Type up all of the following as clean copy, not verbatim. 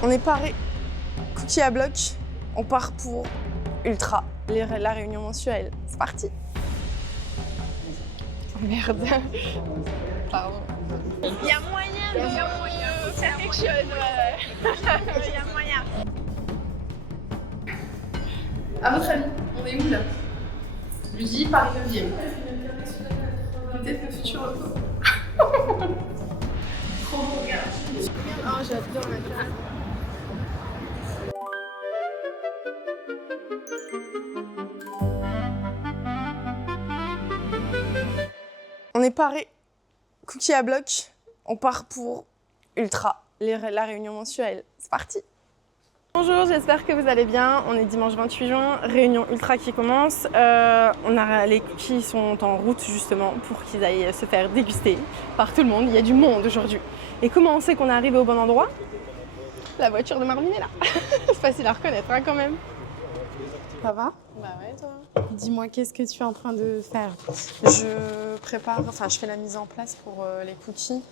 On est paré, cookie à bloc, on part pour Ultra, la réunion mensuelle. C'est parti. Merde. Pardon. Il y a moyen de faire quelque chose, ouais. Il y a moyen. À votre avis, on est où là? Je lui dis Paris 9e. Peut-être le futur auto. Trop beau, regarde. Oh, j'adore la classe. On est paré, cookie à bloc, on part pour Ultra, la réunion mensuelle. C'est parti. Bonjour, j'espère que vous allez bien. On est dimanche 28 juin, réunion Ultra qui commence. Les cookies sont en route justement pour qu'ils aillent se faire déguster par tout le monde. Il y a du monde aujourd'hui. Et comment on sait qu'on est arrivé au bon endroit? La voiture de Marvin est là. C'est facile à reconnaître hein, quand même. Ça va? Bah ouais, toi. Dis-moi, qu'est-ce que tu es en train de faire? Je prépare, enfin, je fais la mise en place pour les cookies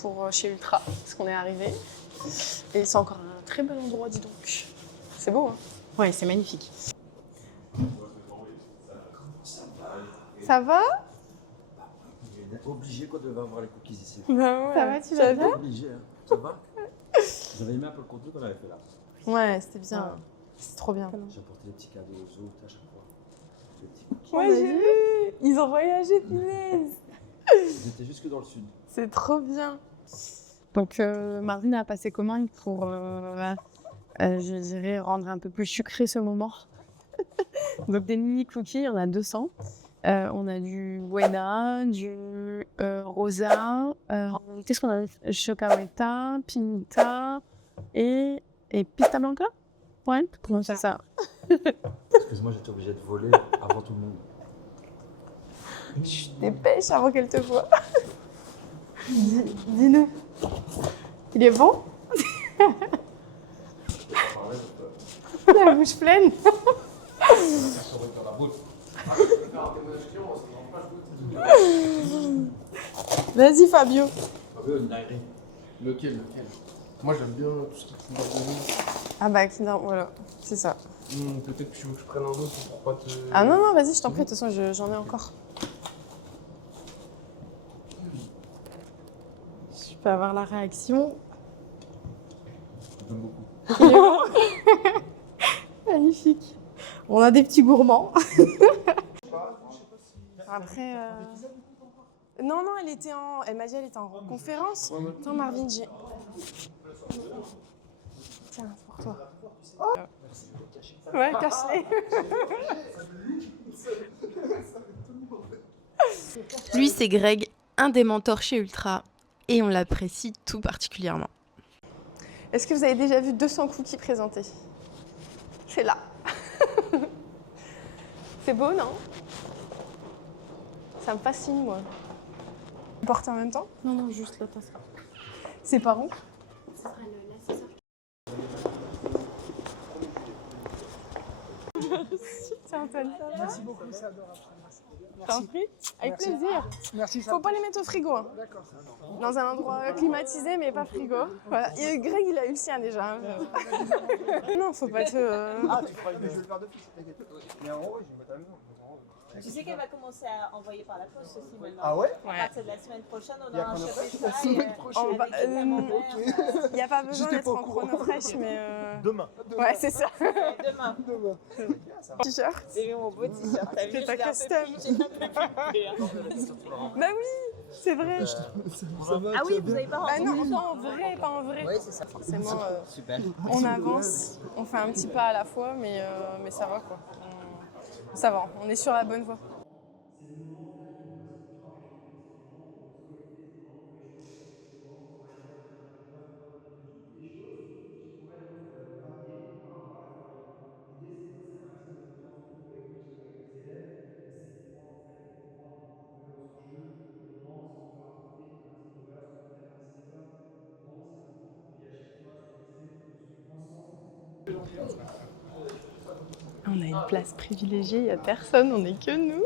pour chez Ultra, parce qu'on est arrivé. Et c'est encore un très bel endroit, dis donc. C'est beau, hein? Ouais, c'est magnifique. Ça va? On est obligé qu'on devait avoir les cookies ici. Bah ouais. Ça va, tu vas bien? Obligé, hein. Ça va? Vous avez aimé un peu le contenu qu'on avait fait là? Ouais, c'était bien. Ouais. C'est trop bien. J'ai apporté des petits cadeaux aux autres à chaque fois. Des petits cookies. Ouais, j'ai vu. Ils ont voyagé, punaise. Ils étaient jusque dans le sud. C'est trop bien. Donc, Marvin a passé commande pour, je dirais, rendre un peu plus sucré ce moment. Donc, des mini cookies, il y en a 200. On a du Buena, du Rosa, qu'est-ce qu'on a? Chocahueta, Pinita et Pista Blanca? Ouais, comment c'est ça? Excuse-moi, j'étais obligé de voler avant tout le monde. Je dépêche avant qu'elle te voie. Dis-nous. Il est bon? La bouche pleine. Vas-y Fabio. Fabio, une dinguerie. Lequel? Moi j'aime bien tout ce qui est Kinder Bueno. Ah bah Kinder, voilà, c'est ça. Peut-être que tu veux que je prenne un autre pour pas te... Ah non, non, vas-y, je t'en prie, de toute façon j'en ai encore. Je peux avoir la réaction. J'aime beaucoup. Il est bon. Magnifique. On a des petits gourmands. Après, non, non, elle m'a dit elle était en conférence. Attends, Marvin, j'ai... Tiens, c'est pour toi. Ouais, cache-les. Lui, c'est Greg, un des mentors chez Ultra, et on l'apprécie tout particulièrement. Est-ce que vous avez déjà vu 200 cookies présentés? C'est là. C'est beau, non? Ça me fascine, moi. Vous portez en même temps? Non, non, juste la tasse. C'est par où? Ça sera l'assesseur. C'est Antoine, ça va? Merci beaucoup, c'est adorable. T'en prie? Avec plaisir. Merci. Faut pas les mettre au frigo. Hein. D'accord. Dans un endroit climatisé, mais pas frigo. Voilà. Et Greg, il a eu le sien déjà. Non, faut pas te... Ah, tu crois que je vais le faire de suite, t'inquiète. Mais en haut, je vais mettre à la maison. Tu sais qu'elle va commencer à envoyer par la poste aussi maintenant. Ah ouais? À partir de la semaine prochaine, on Il y a aura un combien de cheveu fois? La semaine prochaine. Il n'y a pas besoin J'étais d'être pas au en courant. chronofresh, mais... Demain. Ouais, c'est ça. Demain. T-shirt. J'ai vu mon beau t-shirt. T'as vu, C'est je ta l'ai un peu custom. pris, j'ai un peu pris, hein. Bah oui, c'est vrai. Ah oui, vous avez pas Bah rendu non, pas en vrai, pas en vrai. Oui, c'est ça. Forcément, Super. on avance, on fait un petit pas à la fois, mais ça va quoi. Ça va, on est sur la bonne voie. On a une place privilégiée, il n'y a personne, on n'est que nous.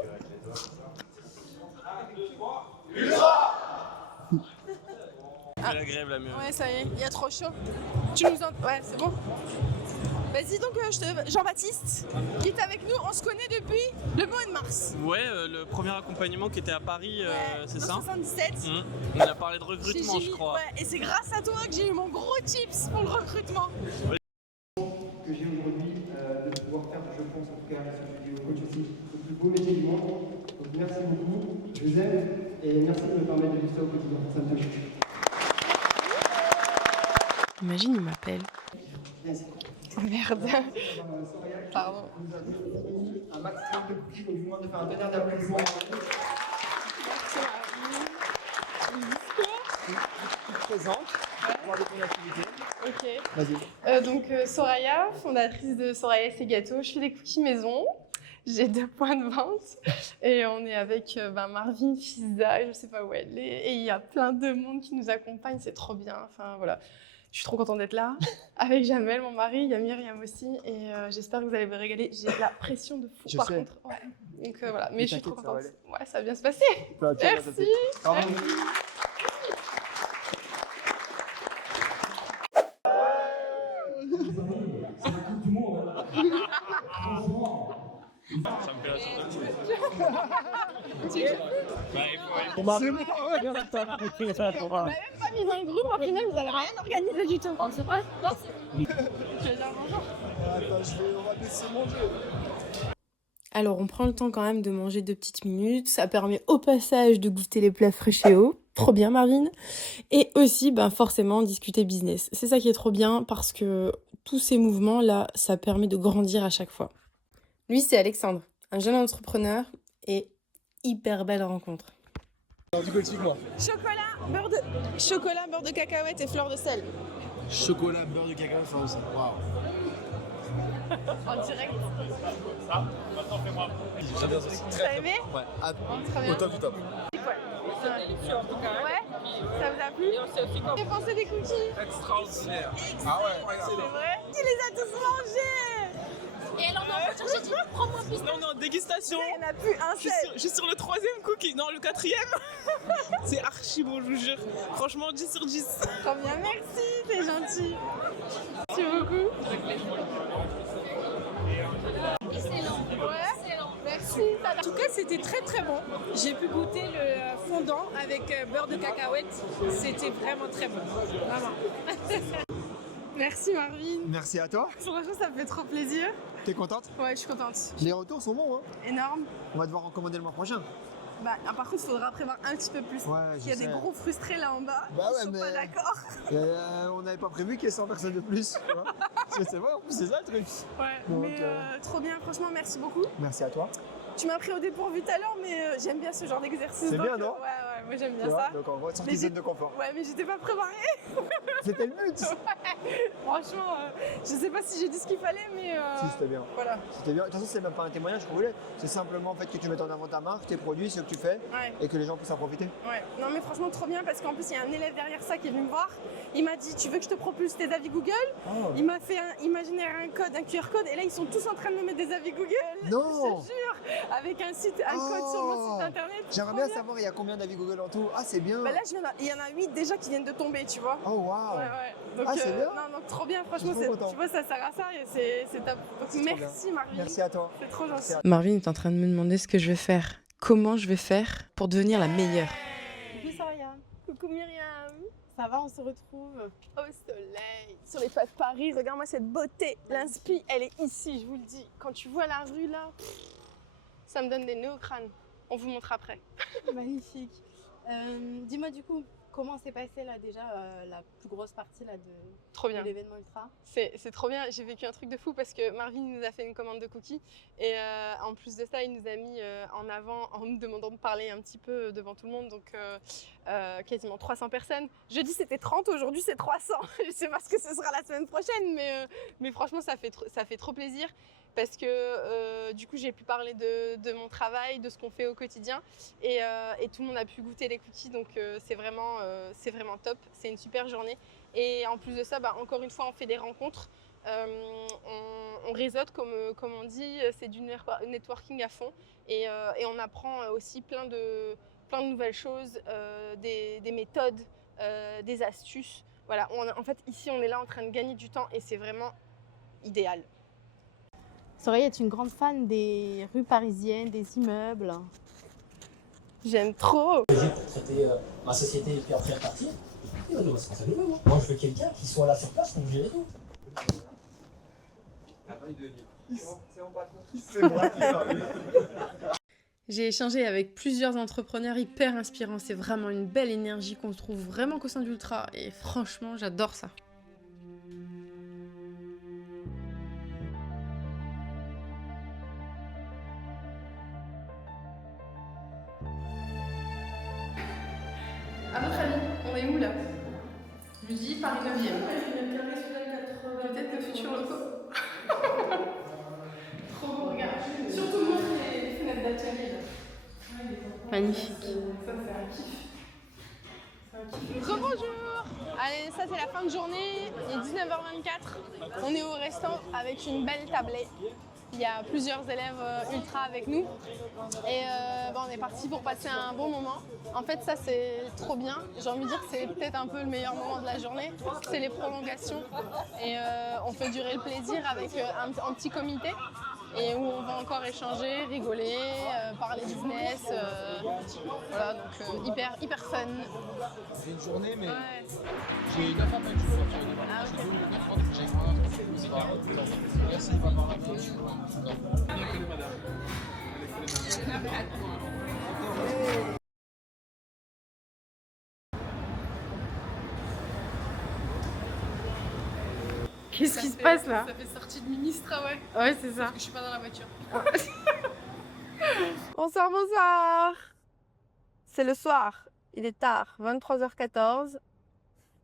grève là, mais. Ouais, ça y est, il y a trop chaud. Tu nous en... Ouais, c'est bon. Vas-y donc, Jean-Baptiste, qui est avec nous, on se connaît depuis le mois de mars. Ouais, le premier accompagnement qui était à Paris, c'est ça 77. On a parlé de recrutement, je crois. Ouais, et c'est grâce à toi que j'ai eu mon gros tips pour le recrutement. Que j'ai aujourd'hui de pouvoir faire, je pense en tout cas, ce vidéo coach aussi, le plus beau métier du monde. Donc merci beaucoup, je vous aime et merci de me permettre de vivre ça au quotidien. Ça me fait plaisir. Imagine, il m'appelle. Merde. Pardon. Nous avons réuni un maximum de cookies, donc je vous demande de faire un tonnerre d'applaudissements. Tu te présentes, voir de ton activité. Ok. Vas-y. Donc Soraya, fondatrice de Soraya et Gâteaux. Je fais des cookies maison. J'ai 2 points de vente et on est avec Marvin, Fizza, je sais pas où elle est. Et il y a plein de monde qui nous accompagne, c'est trop bien. Enfin voilà, je suis trop contente d'être là. Avec Jamel, mon mari, il y a Myriam aussi. Et j'espère que vous allez vous régaler. J'ai de la pression de fou par contre. Ouais. Donc voilà, mais je suis trop contente. Ouais, ça va bien se passer. Merci. Bravo. Ça me fait la sorte On m'a même pas mis dans le groupe, au final vous avez rien organisé du tout. On se passe. Tu veux dire bonjour? On va laisser manger. Alors, on prend le temps quand même de manger 2 petites minutes. Ça permet au passage de goûter les plats fraîches et hauts. Trop bien, Marvin. Et aussi, forcément, discuter business. C'est ça qui est trop bien parce que tous ces mouvements-là, ça permet de grandir à chaque fois. Lui, c'est Alexandre, un jeune entrepreneur et hyper belle rencontre. Alors, du coup, explique-moi. Chocolat, beurre de cacahuète et fleur de sel. Chocolat, beurre de cacao, enfin aussi. Waouh. En direct. J'aime bien ça. T'as aimé? Ouais, Très bien. au top du top. C'est délicieux en tout cas. Ouais? Ça vous a plu? J'ai pensé des cookies. Extraordinaire. Ah ouais, C'est vrai? Tu les as tous mangés! Et alors, non, j'ai dit, prends-moi plus. Non, dégustation. Il n'y en a plus un seul. Je suis sur le 3e cookie. Non, le 4e. C'est archi bon, je vous jure. Franchement, 10 sur 10. Trop bien, merci, c'est gentil. Merci beaucoup. Excellent. Ouais. Excellent. Merci. En tout cas, c'était très très bon. J'ai pu goûter le fondant avec beurre de cacahuète. C'était vraiment très bon. Vraiment. Merci Marvin. Merci à toi. Franchement, ça me fait trop plaisir. T'es contente? Ouais, je suis contente. Les retours sont bons, hein. Énorme. On va devoir en commander le mois prochain. Par contre, il faudra prévoir un petit peu plus. Ouais, Il y a des gros frustrés là en bas. Bah ouais, Ils sont mais- pas d'accord. On n'avait pas prévu qu'il y ait 100 personnes de plus. Tu vois. C'est vrai, en plus, c'est ça le truc. Ouais, Donc, mais trop bien, franchement, merci beaucoup. Merci à toi. Tu m'as pris au dépourvu tout à l'heure, mais j'aime bien ce genre d'exercice. C'est donc, bien, non? Ouais, moi j'aime bien Tu vois, ça. donc on va sortir Mais de zone de confort. Ouais, mais j'étais pas préparée. C'était le but. Franchement, je sais pas si j'ai dit ce qu'il fallait, mais Si, c'était bien. voilà. C'était bien. De toute façon, c'est même pas un témoignage qu'on voulait. C'est simplement en fait que tu mettes en avant ta marque, tes produits, ce que tu fais, Ouais. et que les gens puissent en profiter. Ouais, non mais franchement trop bien parce qu'en plus il y a un élève derrière ça qui est venu me voir. Il m'a dit tu veux que je te propulse tes avis Google? Oh. Il m'a fait imaginer un code, un QR code et là ils sont tous en train de me mettre des avis Google. Non. Je te jure, avec un site, un code sur mon site internet. J'aimerais Trop bien savoir il y a combien d'avis Google en tout. Ah, c'est bien. Bah là il y en a 8 déjà qui viennent de tomber, tu vois. Oh waouh. Ouais. Donc, Ah, c'est bien. Non, donc trop bien, franchement, Je suis trop content. tu vois, ça sert à ça et c'est top. Donc, C'est trop merci Marvin. Merci à toi. C'est trop gentil. Marvin est en train de me demander ce que je vais faire. Comment je vais faire pour devenir la meilleure. Coucou Soraya. Coucou Myriam. Ça va, on se retrouve. Au soleil, sur les toits de Paris, regarde-moi cette beauté. L'inspi, elle est ici, je vous le dis. Quand tu vois la rue là, ça me donne des nœuds au crâne. On vous montre après. Magnifique. Dis-moi du coup, comment s'est passée là déjà la plus grosse partie là, Trop bien. de l'événement Ultra? C'est trop bien, j'ai vécu un truc de fou parce que Marvin nous a fait une commande de cookies et en plus de ça, il nous a mis en avant en nous demandant de parler un petit peu devant tout le monde, donc quasiment 300 personnes. Jeudi c'était 30, aujourd'hui c'est 300. Je sais pas ce que ce sera la semaine prochaine, mais franchement ça fait trop plaisir parce que du coup j'ai pu parler de mon travail, de ce qu'on fait au quotidien et tout le monde a pu goûter les cookies, donc c'est vraiment top, c'est une super journée. Et en plus de ça, encore une fois, on fait des rencontres, on réseaute comme on dit, c'est du networking à fond et on apprend aussi plein de nouvelles choses, des méthodes, des astuces. Voilà, en fait, ici, on est là en train de gagner du temps et c'est vraiment idéal. Soraya est une grande fan des rues parisiennes, des immeubles. J'aime trop. Pour traiter ma société et puis après repartir. Et on va se passer à nouveau. Moi, je veux quelqu'un qui soit là sur place pour me gérer tout. J'ai échangé avec plusieurs entrepreneurs hyper inspirants. C'est vraiment une belle énergie qu'on trouve vraiment qu'au sein d'Ultra. Et franchement, j'adore ça. À votre avis, on est où là? Je dis Paris 9e. Peut-être le futur loco. Trop beau, regarde. Surtout montre les fenêtres d'atelier là. Magnifique. Ça, c'est un kiff. Rebonjour. Allez, ça c'est la fin de journée, il est 19h24. On est au resto avec une belle tablée. Il y a plusieurs élèves ultra avec nous. Et on est parti pour passer un bon moment. En fait, ça c'est trop bien. J'ai envie de dire que c'est peut-être un peu le meilleur moment de la journée. C'est les prolongations. Et on fait durer le plaisir avec un petit comité. Et où on va encore échanger, rigoler, parler business. Voilà, donc hyper fun. J'ai une journée, mais Ouais. j'ai 9 appels, je dois faire une Ah, J'ai ok. 2 9 ans, j'ai un. Merci, papa. Qu'est-ce qui se passe là? Ça fait sortie de ministre, ouais. Ouais, c'est ça. Parce que je suis pas dans la voiture. Bonsoir, bonsoir. C'est le soir. Il est tard, 23h14.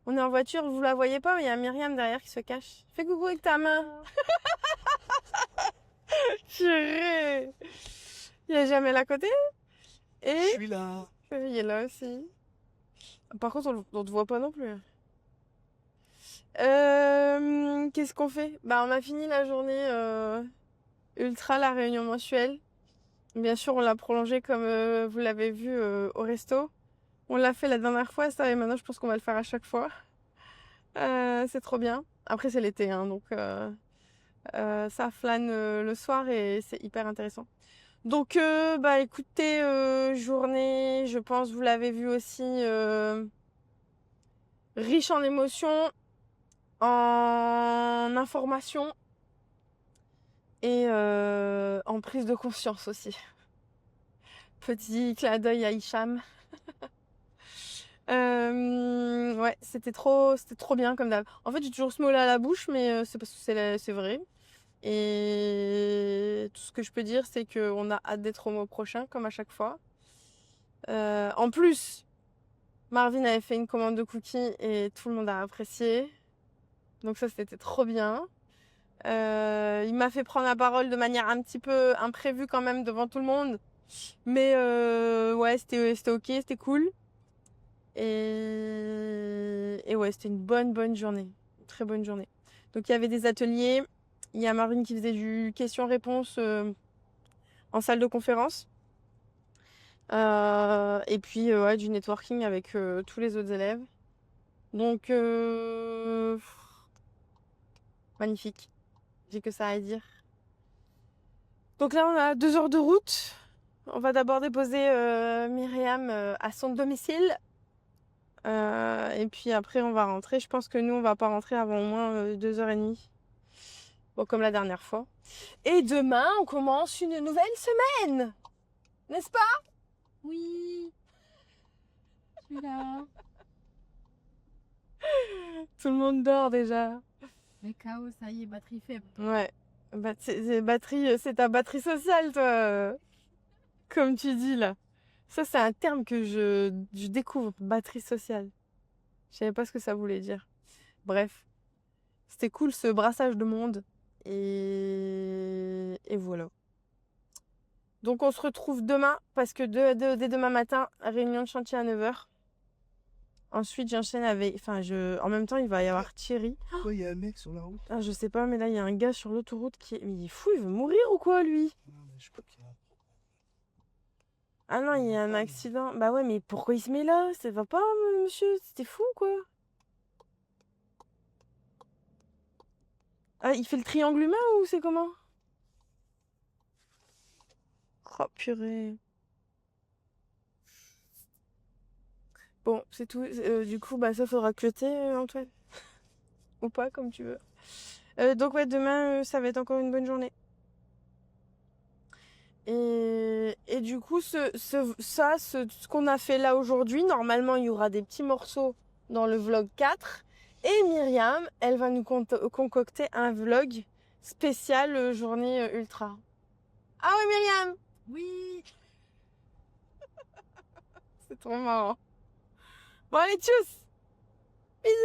On est en voiture, vous la voyez pas, mais il y a Myriam derrière qui se cache. Fais coucou avec ta main. Purée. Il y a Jamel à côté. Et Je suis là. il est là aussi. Par contre, on te voit pas non plus. Qu'est-ce qu'on fait? Bah, on a fini la journée ultra, la réunion mensuelle. Bien sûr, on l'a prolongée comme vous l'avez vu au resto. On l'a fait la dernière fois, ça, et maintenant je pense qu'on va le faire à chaque fois. C'est trop bien. Après, c'est l'été, hein, donc ça flâne le soir et c'est hyper intéressant. Donc, bah écoutez, journée, je pense, vous l'avez vu aussi, riche en émotions, en informations et en prise de conscience aussi. Petit clin d'œil à Hicham. Ouais, c'était trop bien comme d'hab. En fait, j'ai toujours ce mot-là à la bouche, mais c'est parce que c'est vrai. Et tout ce que je peux dire, c'est qu'on a hâte d'être au mois prochain, comme à chaque fois. En plus, Marvin avait fait une commande de cookies et tout le monde a apprécié. Donc ça, c'était trop bien. Il m'a fait prendre la parole de manière un petit peu imprévue quand même devant tout le monde. Mais ouais, c'était ok, c'était cool. Et ouais, c'était une bonne journée. Une très bonne journée. Donc il y avait des ateliers. Il y a Marvin qui faisait du question-réponse en salle de conférence. Et puis ouais, du networking avec tous les autres élèves. Donc magnifique. J'ai que ça à dire. Donc là, on a 2 heures de route. On va d'abord déposer Myriam à son domicile. Et puis après, on va rentrer. Je pense que nous, on va pas rentrer avant au moins 2h30. Bon, comme la dernière fois. Et demain, on commence une nouvelle semaine. N'est-ce pas? Oui. Je suis là. Tout le monde dort déjà. Mais chaos, ça y est, batterie faible. Ouais. C'est ta batterie sociale, toi. Comme tu dis là. Ça, c'est un terme que je découvre. Batterie sociale. Je savais pas ce que ça voulait dire. Bref. C'était cool ce brassage de monde. Et voilà. Donc on se retrouve demain parce que dès demain matin, réunion de chantier à 9h. Ensuite, j'enchaîne avec... en même temps, il va y avoir Thierry. Pourquoi il y a un mec sur la route? Ah, je sais pas, mais là, il y a un gars sur l'autoroute qui est... Mais il est fou, il veut mourir ou quoi, lui? Non, mais je crois qu'il y a un Ah non, il y a un accident. Bah ouais, mais pourquoi il se met là? Ça va pas, monsieur? C'était fou, quoi. Ah, il fait le triangle humain ou c'est comment? Oh, purée. Bon, c'est tout. Du coup, bah ça faudra cuter, Antoine. Ou pas, comme tu veux. Donc ouais, demain, ça va être encore une bonne journée. Et du coup, ce qu'on a fait là aujourd'hui, normalement, il y aura des petits morceaux dans le vlog 4. Et Myriam, elle va nous concocter un vlog spécial journée ultra. Ah ouais, Myriam? Oui. C'est trop marrant. Bon, allez, tchuss! Bisous!